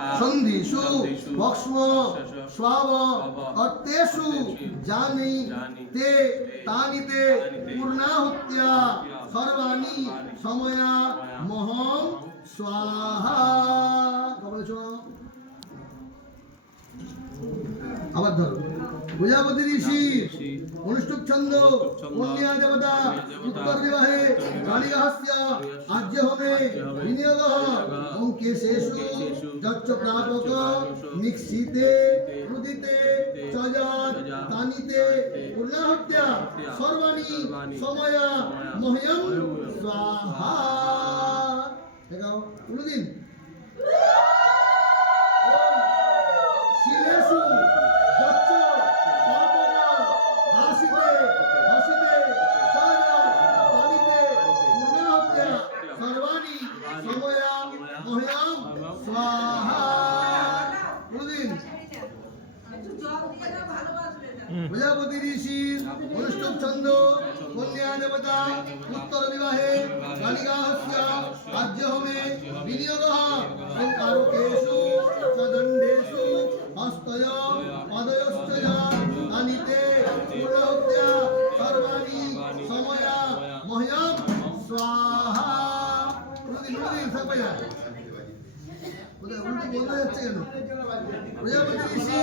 সন্ধিষু ভক্ষ্ম স্বাব অর্থেষু জানি তে তানিতে পূর্ণাহুত্যা সর্বাণি সময়া মহং স্বাহা। আবার ধরো। প্রজাপতি ঋষি অনুষ্ঠুপ ছন্দ কন্যা দেবতা উত্তর বিবাহে কালিকাস্য আজ্য হবে বিনিয়োগ অঙ্কেশেষু যচ্চ প্রাপক নিক্ষিতে প্রদিতে চজাত তানিতে পূর্ণাহুত্যা সর্বাণি সময়া মহ্যং স্বাহা। দেখাও কোনদিন শিলেষু যচ্চ পাপক হাসিতে হাসিতে চজাত তানিতে পূর্ণাহুত্যা সর্বাণি সময়া মহ্যং স্বাহা। কোনদিন প্রজাপতি ঋষির অনুষ্ঠুপ ছন্দ কন্যা দেবতা উত্তর বিবাহে কালিকাস্য আজ্য হোমে বিনিয়োগ ওঙ্কারকেষু সদণ্ডেষু হস্তয় পদয়শ্চ তানিতে পূর্ণহুত্যা সর্বাণি সময়া মহ্যং স্বাহা। কোনদিন সবাই উল্টো বলতে যাচ্ছে কেন? প্রজাপতি ঋষি